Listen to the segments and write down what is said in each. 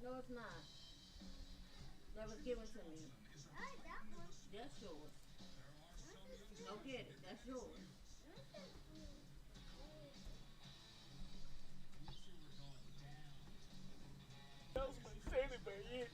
No, it's not. That was given to me. That's yours. Go get it. That's yours. That was my favorite, but yeah.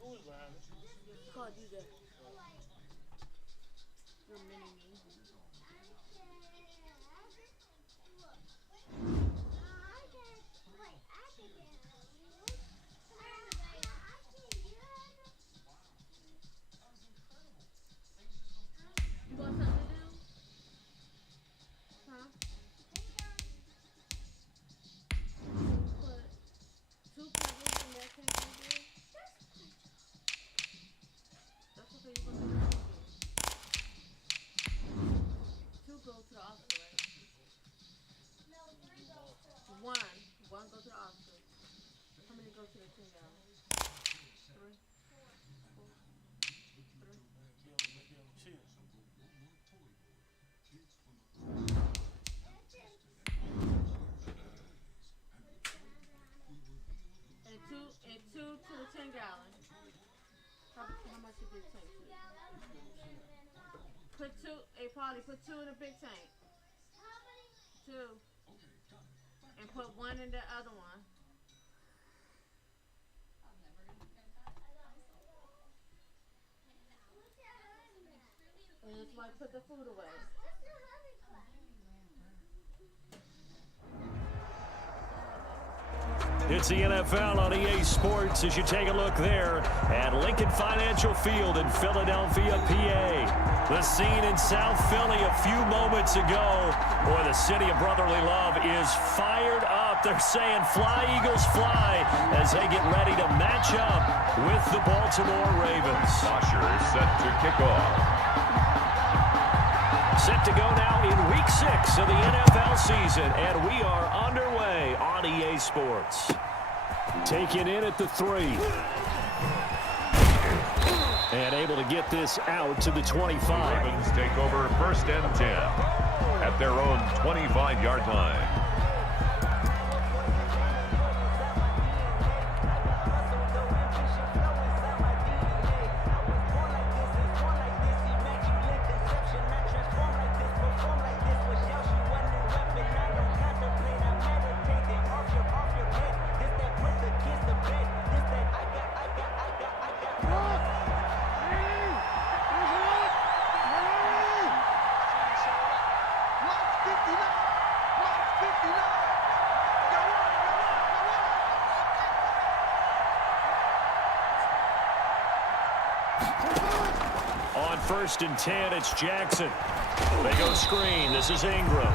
Who's behind it? It's called you the mini me. You got something to do? Huh? Put two pebbles in that tank right there. That's okay, you gonna do that. Two go to the Oscar, right? One go to the Oscar. How many go to the 10 gallon? 3, 4, 3. Give him two. And two to the 10 gallon. How much a big tank? Put two, hey Polly, put two in the big tank. Two. And put one in the other one. And that's why I put the food away. It's the NFL on EA Sports as you take a look there at Lincoln Financial Field in Philadelphia, PA. The scene in South Philly a few moments ago. Boy, the city of brotherly love is fired up. They're saying fly, Eagles, fly as they get ready to match up with the Baltimore Ravens. Bosher is set to kick off. Set to go now in Week 6 of the NFL season, and we are underway on EA Sports. Taken in at the 3. And able to get this out to the 25. Ravens take over 1st and 10 at their own 25-yard line. On 1st and 10, it's Jackson. They go screen. This is Ingram.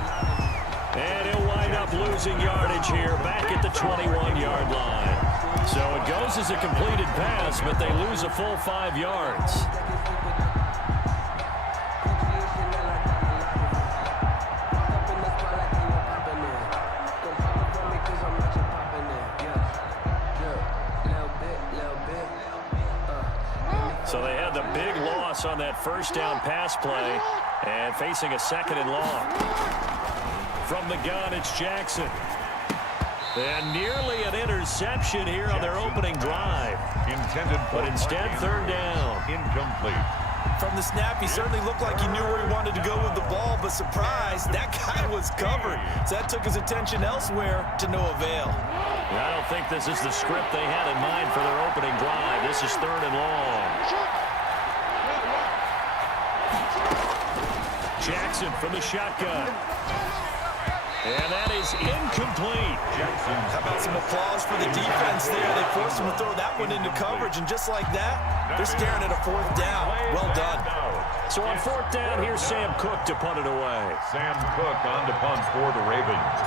And he'll wind up losing yardage here back at the 21-yard line. So it goes as a completed pass, but they lose a full 5 yards. So they had the big loss on that first down pass play and facing a 2nd and long. From the gun, it's Jackson. And nearly an interception here on their opening drive. Intended for but instead, 3rd down. Incomplete. From the snap, he certainly looked like he knew where he wanted to go with the ball, but surprise, that guy was covered. So that took his attention elsewhere to no avail. I don't think this is the script they had in mind for their opening drive. This is 3rd and long. Jackson from the shotgun. And that is incomplete. Jackson. How about some applause for the defense there? They forced him to throw that one into coverage, and just like that, they're staring at a 4th down. Well done. So on 4th down, here's Sam Cook to punt it away. Sam Cook on to punt for the Ravens.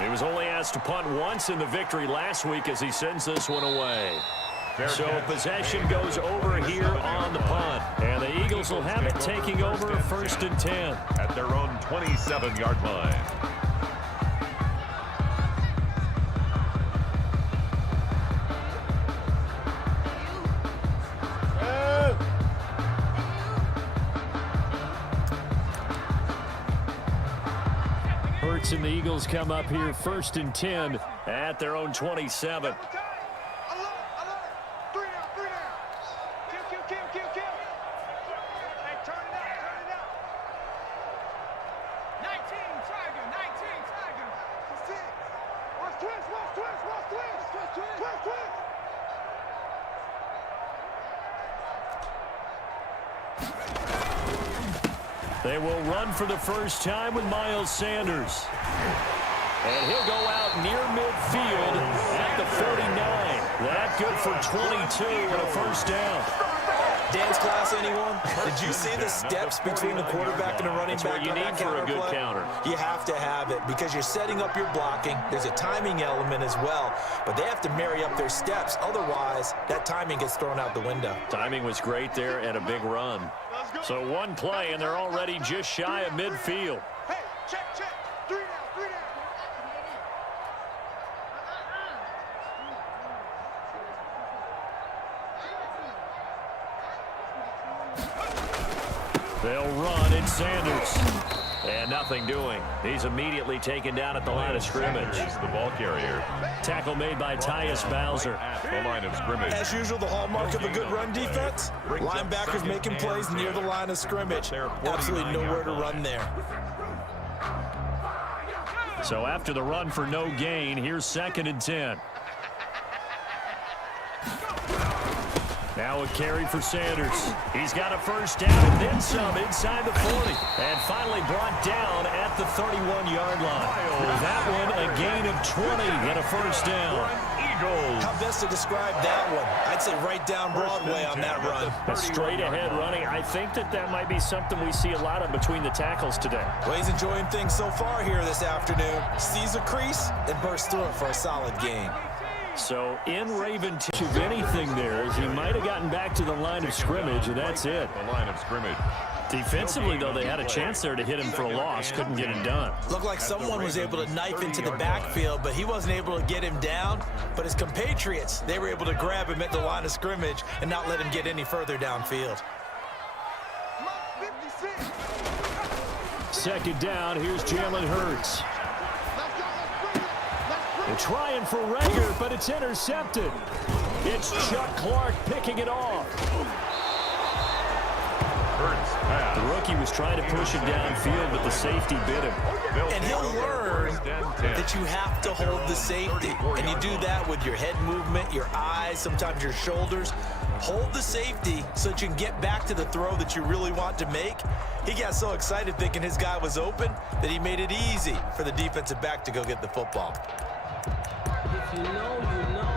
He was only asked to punt once in the victory last week as he sends this one away. So possession goes over here on the punt. And the Eagles will have it taking over 1st and 10. At their own 27-yard line. points, and the Eagles come up here 1st and 10 at their own 27. They will run for the first time with Miles Sanders. And he'll go out near midfield at the 49. That good for 22 and a first down. Dance class, anyone? Did you see the steps between the quarterback and the running That's back what you on need that for a counter good play? counter. You have to have it because you're setting up your blocking. There's a timing element as well, but they have to marry up their steps. Otherwise, that timing gets thrown out the window. Timing was great there and a big run. So one play, and they're already just shy of midfield. Hey, check. 3 down. They'll run in Sanders. And nothing doing. He's immediately taken down at the line of scrimmage. Is the ball carrier. Tackle made by Tyus Bowser. At the line of scrimmage. As usual, the hallmark of a good run defense, linebackers making plays near the line of scrimmage. Absolutely nowhere to run there. So after the run for no gain, here's 2nd and 10. Now a carry for Sanders. He's got a first down and then some inside the 40. And finally brought down at the 31-yard line. That one a gain of 20 and a first down. Eagles. How best to describe that one? I'd say right down Broadway on that run. A straight-ahead running. I think that might be something we see a lot of between the tackles today. Well, he's enjoying things so far here this afternoon. Sees a crease and bursts through it for a solid gain. So in Raven, if anything there is he might have gotten back to the line of scrimmage, and that's it. The line of scrimmage. Defensively, though, they had a chance there to hit him for a loss. Couldn't get it done. Looked like someone was able to knife into the backfield, but he wasn't able to get him down. But his compatriots, they were able to grab him at the line of scrimmage and not let him get any further downfield. 2nd down, here's Jalen Hurts. They're trying for Rager, but it's intercepted. It's Chuck Clark picking it off. The rookie was trying to push it downfield, but the safety bit him. And he'll learn that you have to hold the safety. And you do that with your head movement, your eyes, sometimes your shoulders. Hold the safety so that you can get back to the throw that you really want to make. He got so excited thinking his guy was open that he made it easy for the defensive back to go get the football. If you know, you know.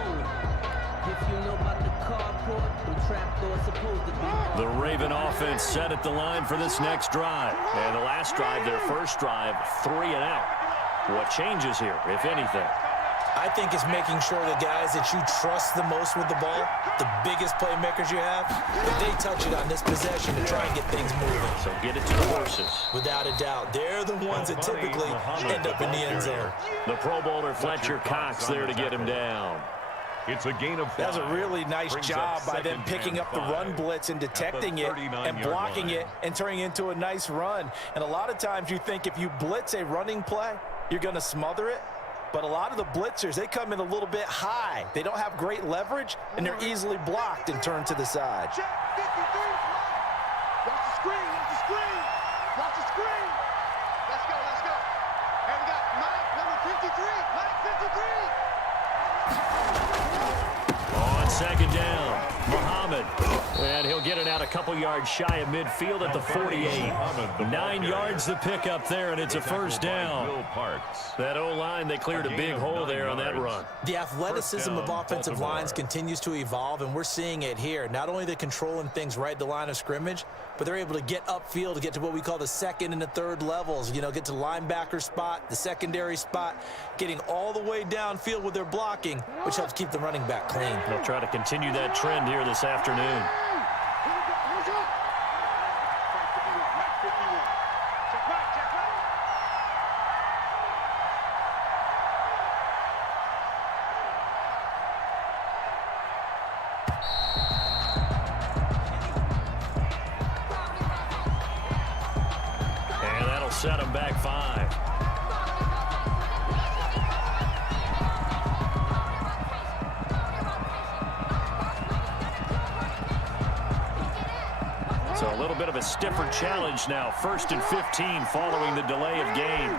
If you know about the carport, the trapdoor's supposed to be. The Raven offense set at the line for this next drive. And the last drive, their first drive, 3 and out. What changes here, if anything? I think it's making sure the guys that you trust the most with the ball, the biggest playmakers you have, that they touch it on this possession to try and get things moving. So get it to the horses. Without a doubt, they're the ones that typically end up in the end zone. The Pro Bowler Fletcher Cox there to get him down. It's a gain of 5. That was a really nice job by them picking up the run blitz and detecting it and blocking it and turning it into a nice run. And a lot of times you think if you blitz a running play, you're going to smother it. But a lot of the blitzers, they come in a little bit high. They don't have great leverage, and they're easily blocked and turned to the side. Check, 53. Watch the screen. Watch the screen. Let's go. And we got Mike, number 53. Mike 53. On 2nd down, Muhammad. And he'll get it out a couple yards shy of midfield at the 48. 9 yards to pick up there, and it's a first down. That O-line, they cleared a big hole there on that run. The athleticism of offensive lines continues to evolve, and we're seeing it here. Not only they're controlling things right at the line of scrimmage, but they're able to get upfield to get to what we call the 2nd and the 3rd levels. You know, get to the linebacker spot, the secondary spot, getting all the way downfield with their blocking, which helps keep the running back clean. They'll try to continue that trend here this afternoon. And that'll set them back 5. A little bit of a stiffer challenge now. 1st and 15 following the delay of game.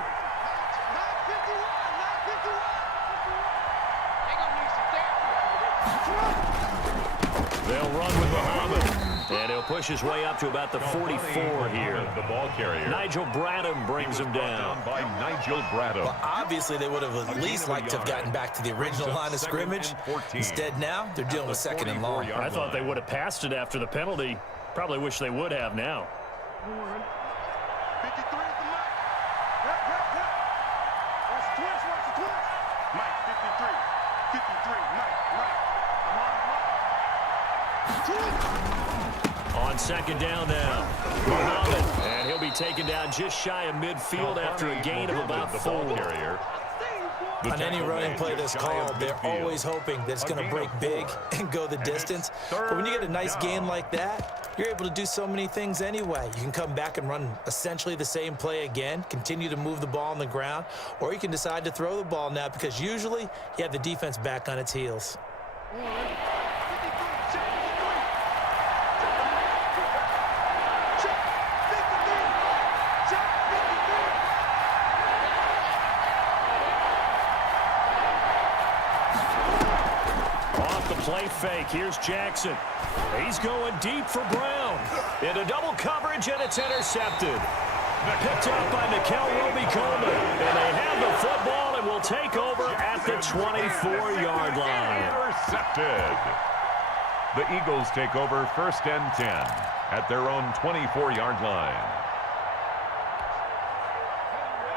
They'll run with Muhammad. And he'll push his way up to about the 44 here. The ball carrier. Nigel Bradham brings him down. By Nigel Bradham. Well, obviously, they would have at least liked to have gotten back to the original line of scrimmage. Instead, now, they're dealing with 2nd and long. I thought they would have passed it after the penalty. Probably wish they would have now. 53 is the mic. Watch the twist, watch the twist. Mike, 53. 53, Mike. On 2nd down now, Muhammad, and he'll be taken down just shy of midfield after a gain of about 4. On any running play that's called, they're always hoping that it's going to break big and go the distance. But when you get a nice gain like that, you're able to do so many things anyway. You can come back and run essentially the same play again, continue to move the ball on the ground, or you can decide to throw the ball now because usually you have the defense back on its heels. Play fake. Here's Jackson. He's going deep for Brown. Into double coverage, and it's intercepted. Picked up by Nickel Roby-Coleman. And they have the football and will take over at the 24-yard line. Intercepted. The Eagles take over 1st and 10 at their own 24-yard line.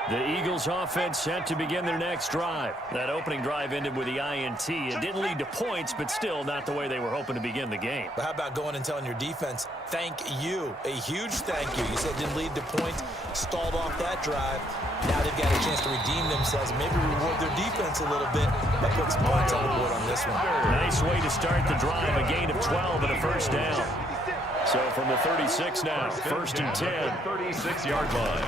The Eagles offense set to begin their next drive. That opening drive ended with the INT. It didn't lead to points, but still not the way they were hoping to begin the game. But how about going and telling your defense, thank you, a huge thank you. You said it didn't lead to points, stalled off that drive. Now they've got a chance to redeem themselves and maybe reward their defense a little bit by putting some points on the board on this one. Nice way to start the drive, a gain of 12 and a 1st down. So from the 36 now, 1st and 10. 36-yard line.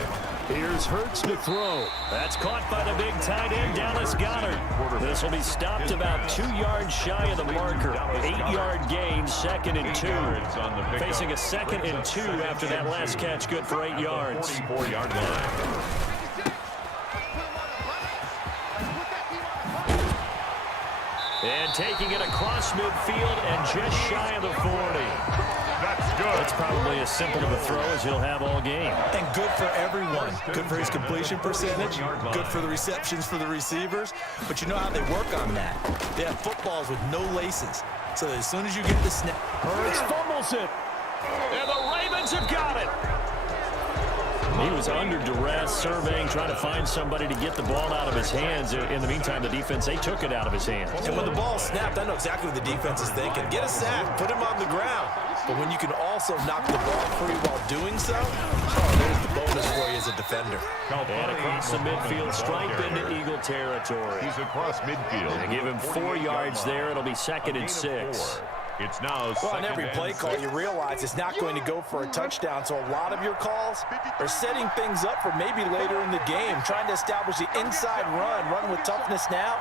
Here's Hurts to throw. That's caught by the big tight end, Dallas Goedert. This will be stopped about 2 yards shy of the marker. 8-yard gain, 2nd and 2. Facing a 2nd and 2 after that last catch, good for 8 yards. 44-yard line. And taking it across midfield and just shy of the 40. That's good. That's probably as simple of a throw as he'll have all game. And good for everyone. Good for his completion percentage. Good for the receptions for the receivers. But you know how they work on that. They have footballs with no laces. So as soon as you get the snap. Hurts fumbles it. And the Ravens have got it. He was under duress, surveying, trying to find somebody to get the ball out of his hands. In the meantime, the defense, they took it out of his hands. And when the ball snapped, I know exactly what the defense is thinking. Get a sack, put him on the ground. But when you can also knock the ball free while doing so, there's the bonus for you as a defender. And across the midfield, stripe into Eagle territory. He's across midfield. They give him 4 yards there. It'll be 2nd and 6. It's now well, on every play call, you realize it's not going to go for a touchdown. So a lot of your calls are setting things up for maybe later in the game, trying to establish the inside run with toughness now.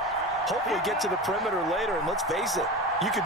Hopefully get to the perimeter later. And let's face it, you could do